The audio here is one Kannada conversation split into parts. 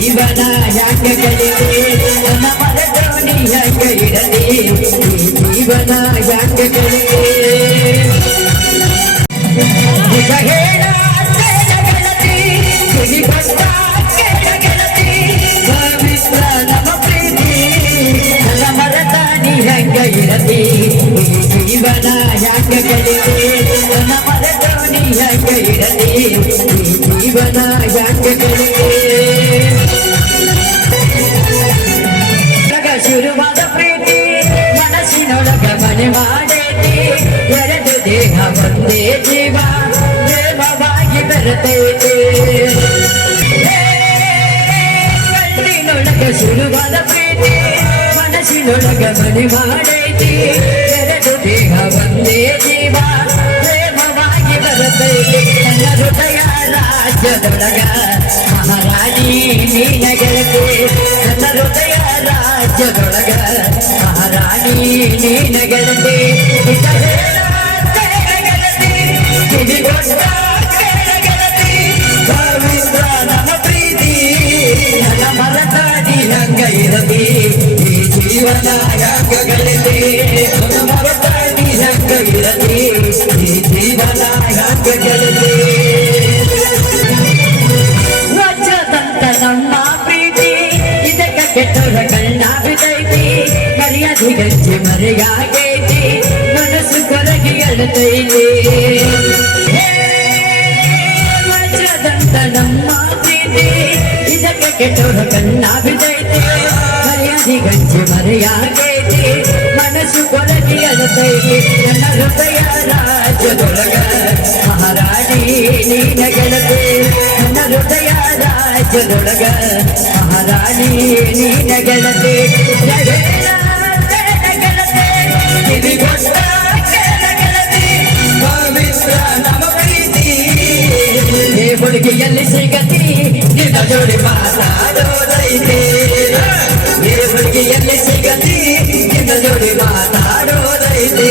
ಜೀವನ ಯಾಕೆ ಕಲಿತಿ ನನ್ನ ಮರತಾನಿ ಹೆಂಗ ಇರತಿ ಜೀವನ ಯಾಕೆ ಕಲಿತಿ ಹೇಳ ಹೆಂಗ ಜೀವನ ಹೆಂಗ ಕಲಿತಿ ನನ್ನ ಮರತಾನಿ ಹೆಂಗ ಇರತಿ ಜೀವನ ಹೆಂಗ ಕಲಿತಿ ಶುರುವಾದ ಪ್ರೀತಿ ಮನಸ್ಸಿನೊಳಗ ಮನೆ ಮಾಡೇತಿ ಎರಡು ದೇಹ ಒಂದೇ ಜೀವ ದೇವವಾಗಿ ಬೆರೆತೈತಿ ಕಣ್ಣಿನೊಳಗ ಶುರುವಾದ ಪ್ರೀತಿ ಮನಸ್ಸಿನೊಳಗ ಮನೆ ಮಾಡೈತಿ. ಎರಡು ದೇಹ ಒಂದೇ ಜೀವ. ಪ್ರೇಮವಾಗಿ ಬೆರೆತೈತಿ ನನ್ನ ಹೃದಯ ರಾಜ್ಯದೊಳಗ ಮಹಾರಾಣಿ ನೀನ ಗೆಳತಿ. ನನ್ನ ಹೃದಯ ರಾಜ್ಯದೊಳಗ ಮಹಾರಾಣಿ ನೀನ ಗೆಳತಿ. ನಮ್ಮ ಪ್ರೀತಿ. ನನ್ನ ಮರತಾಡಿ ಹಂಗ ಇರತಿ ಈ ಜೀವನ ಗೆಳತಿ ನನ್ನ ಮರತಾಡಿ ಹಂಗ ಇರತಿ ಈ ಜೀವನ ಗೆಳತಿ ವಜ್ರದಂತ ನಮ್ಮ ಪ್ರೀತಿ ಇದಕ್ಕ ಕೆಟ್ಟವರ ಕಣ್ಣ ಬಿದ್ದೈತಿ ಮರ್ಯಾದೆ ಗಂಜಿ ಮರೆಯಾಗೈತಿ ಮನಸ್ಸು ಕೊರಗಿ ಅಳತೈತಿ ಹೇ, ವಜ್ರದಂತ ನಮ್ಮ ಪ್ರೀತಿ ಇದಕ್ಕ ಕೆಟ್ಟವರ ಕಣ್ಣ ಬಿದ್ದೈತಿ ಮರ್ಯಾದೆ ಗಂಜಿ ಮರೆಯಾಗೈತಿ ಮನಸ್ಸು ಕೊರಗಿ ಅಳತೈತಿ ನನ್ನ ಹೃದಯ ರಾಜ್ಯದೊಳಗ. ಮಹಾರಾಣಿ, ನೀನ ಗೆಳತಿ, ನನ್ನ ಹೃದಯ ರಾಜ್ಯದೊಳಗ. ಮಹಾರಾಣಿ, ನೀನ ಗೆಳತಿ ಜಗಳ ಬೇಡ ಗೆಳತಿ ಕಿವಿಗೊಟ್ಟ ಕೇಳ ಗೆಳತಿ. ಪವಿತ್ರ ನಮ್ಮ ಪ್ರೀತಿ ಹೇ ಹುಡುಗಿಯಲ್ಲಿ ಸಿಗತಿ ನಿನ್ನ ಜೋಡಿ ಮಾತಾಡೋದೈತೆ. ಹುಡುಗಿಯಲ್ಲಿ ಸಿಗತಿ ನಿನ್ನ ಜೋಡಿ ಮಾತಾಡೋದೈತಿ.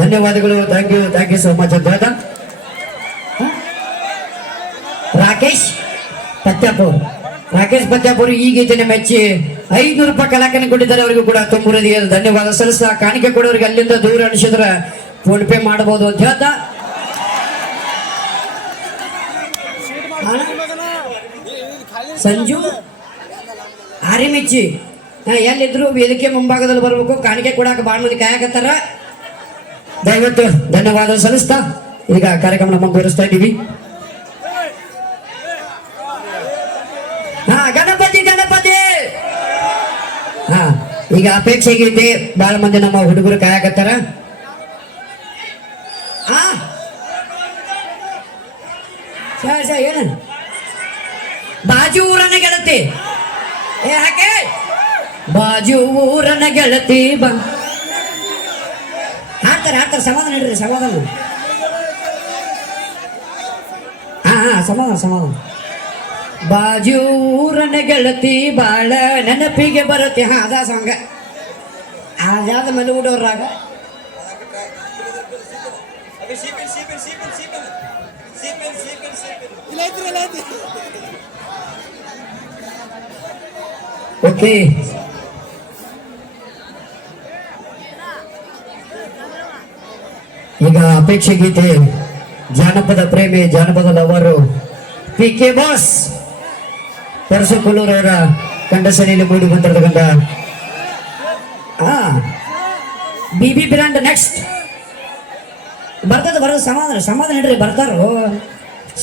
ಧನ್ಯವಾದಗಳು. Thank you thank you so much ಅಂತ ಹೇಳ್ತಾ ರಾಕೇಶ್ ಪತ್ಯಾಪುರ್. ರಾಕೇಶ್ ಪತ್ಯಾಪುರ್ ಈ ಗೀತೆನ ಮೆಚ್ಚಿ ಐನೂರು ರೂಪಾಯಿ ಕಲಾಕನ ಕೊಟ್ಟಿದ್ದಾರೆ ಅವರಿಗೂ ಕೂಡ. ತುಂಬ ಹೃದಯ ಧನ್ಯವಾದ ಸಲ್ಲಿಸ್ತಾ ಕಾಣಿಕೆ ಕೊಡೋರಿಗೆ ಅಲ್ಲಿಂದ ದೂರ ಅನಿಸಿದ್ರೆ ಫೋನ್ ಪೇ ಮಾಡಬಹುದು ಅಂತ ಹೇಳ್ತಾ. ಸಂಜು? ಆರಿಮಿಚ್ಚಿ ಹಾ, ಎಲ್ಲಿದ್ರು ವೇದಿಕೆ ಮುಂಭಾಗದಲ್ಲಿ ಬರಬೇಕು ಕಾಣಿಕೆ ಕೊಡಾಕ ಬಾಳ ಮಂದಿ ಕಾಯಕತ್ತಾರ? ದಯವಿಟ್ಟು ಧನ್ಯವಾದ ಸಲ್ಲಿಸ್ತಾ ಈಗ ಕಾರ್ಯಕ್ರಮ ಮುಂದುವರಿಸ್ತಾ ಇದ್ದೀವಿ. ಹಾ ಗಣಪತಿ ಗಣಪತಿ! ಹಾ ಈಗ ಮಂದಿ ನಮ್ಮ ಹುಡುಗರು ಕಾಯಕತ್ತಾರ. ಹಾ? ಬಾಜು ಊರನ್ನ ಗೆಳತಿ ಹಾಕೆ ಬಾಜು ಊರನ ಗೆಳತಿ ಬಾ ಹಾಡ್ತಾರೆ ಹಾಡ್ತಾರೆ ಸಮಾಧಾನ ಇಡ್ರಿ ಸಮಾಧಾನ. ಹಾ ಹಾ ಸಮಾಧಾನ ಸಮಾಧಾನ. ಬಾಜು ಊರನ ಗೆಳತಿ ಬಾಳ ನೆನಪಿಗೆ ಬರುತ್ತೆ ಹಾ ಅದ ಸಾಂಗ. ಅದ್ಯಾವ್ದು ಮನೆ ಹುಡೋರಾಗ ಓಕೆ ಈಗ ಅಪೇಕ್ಷೆ ಗೀತೆ, ಜಾನಪದ ಪ್ರೇಮಿ, ಜಾನಪದ lover P K boss Parasu ಕೊಲ್ಲೂರವರ ಕಂಡಸರಿಯಲ್ಲಿ ಮೂಡಿ ಬಂದಿರತಕ್ಕಂಥ ಬಿ ಬಿ ಬ್ರ್ಯಾಂಡ್ ನೆಕ್ಸ್ಟ್ ಬರ್ತದ ಬರೋದು ಸಮಾಧಾನ ಸಮಾಧಾನ ಇಡ್ರಿ, ಬರ್ತಾರೋ.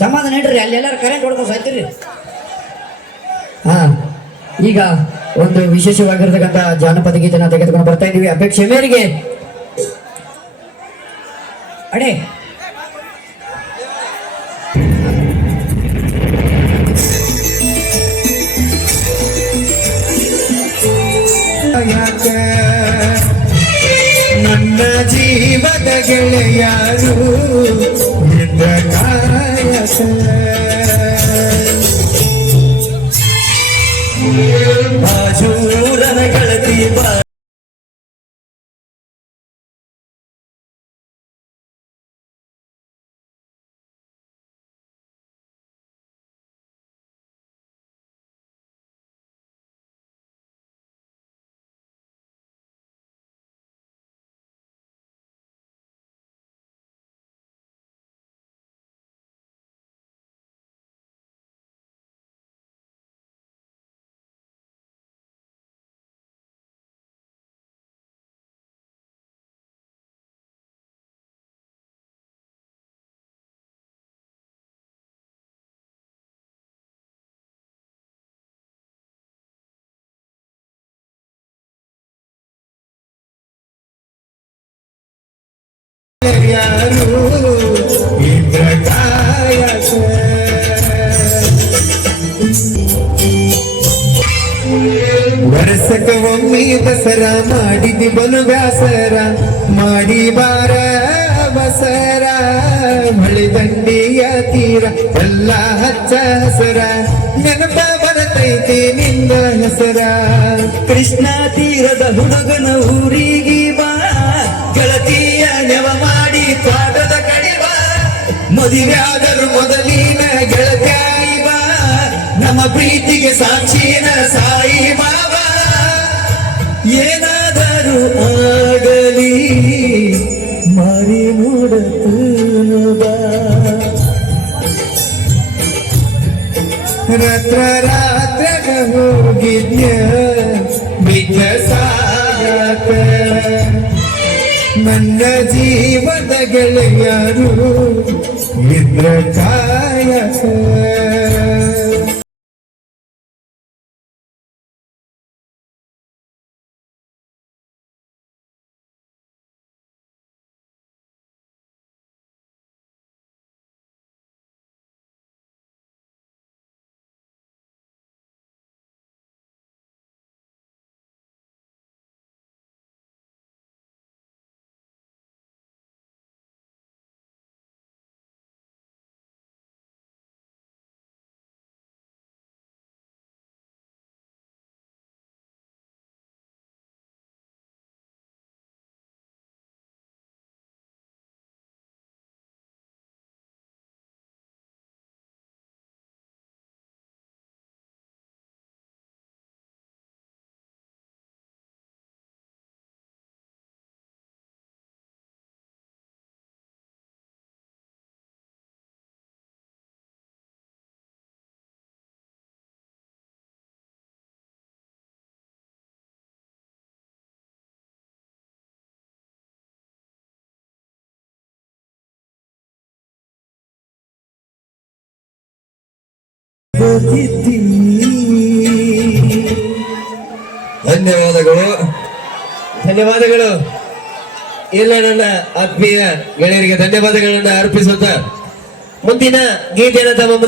ಸಮಾಧಾನ ಇಡ್ರಿ, ಅಲ್ಲಿ ಎಲ್ಲರೂ ಕರೆಂಟ್ ಹೊಡ್ಕೊಂಡು ಸಾಯ್ತೀರಿ ಹಾ ಈಗ ಒಂದು ವಿಶೇಷವಾಗಿರ್ತಕ್ಕಂಥ ಜಾನಪದ ಗೀತೆನ ತೆಗೆದುಕೊಂಡು ಬರ್ತಾ ಇದ್ದೀವಿ. ಅಪೇಕ್ಷೆ ಮೇರೆಗೆ. ಅಡೆ ನನ್ನ ಜೀವದ ಗೆಳೆಯರು ನಿನ್ನ ಕಾಯಕ ವರ್ಷಕ ಒಮ್ಮೆ ದಸರ ಮಾಡಿದಿ ಬಲು ಬ್ಯಾಸರ ಮಾಡಿ ಬಾರ ಬಸರ. ಮಳೆ ದಂಡೆಯ ತೀರ ಎಲ್ಲ ಹಚ್ಚ ಹಸರ. ನೆನಪ ಬರತೈತೆ ನಿಂದ ಹೆಸರ. ಕೃಷ್ಣ ತೀರದ ಹುಡುಗನ ಊರಿಗೆ ಬಾ. ಗೆಳತಿಯ ನೆವ ಮದುವೆಯಾದರು ಮೊದಲಿನ ಗೆಳತ್ಯಾಯಿ ಬಾ ನಮ್ಮ ಪ್ರೀತಿಗೆ ಸಾಕ್ಷಿನ ಸಾಯಿ ಬಾಬಾ. ಏನಾದರೂ ಆಗಲಿ, ಮಾರಿ ಮೂಡತ ರತ್ರ ರಾತ್ರ ಹೋಗಿದ್ಯ ಬಿದ್ದ ಸಾಗತ. ನನ್ನ ಗೆಳೆಯರು ಇದ್ರ ಕಾಯಕ ಧನ್ಯವಾದಗಳು. ಧನ್ಯವಾದಗಳು. ಎಲ್ಲ ನನ್ನ ಆತ್ಮೀಯ ಗೆಳೆಯರಿಗೆ ಧನ್ಯವಾದಗಳನ್ನ ಅರ್ಪಿಸುತ್ತಾ ಮುಂದಿನ ಗೀತೆಯನ್ನು ತಮ್ಮ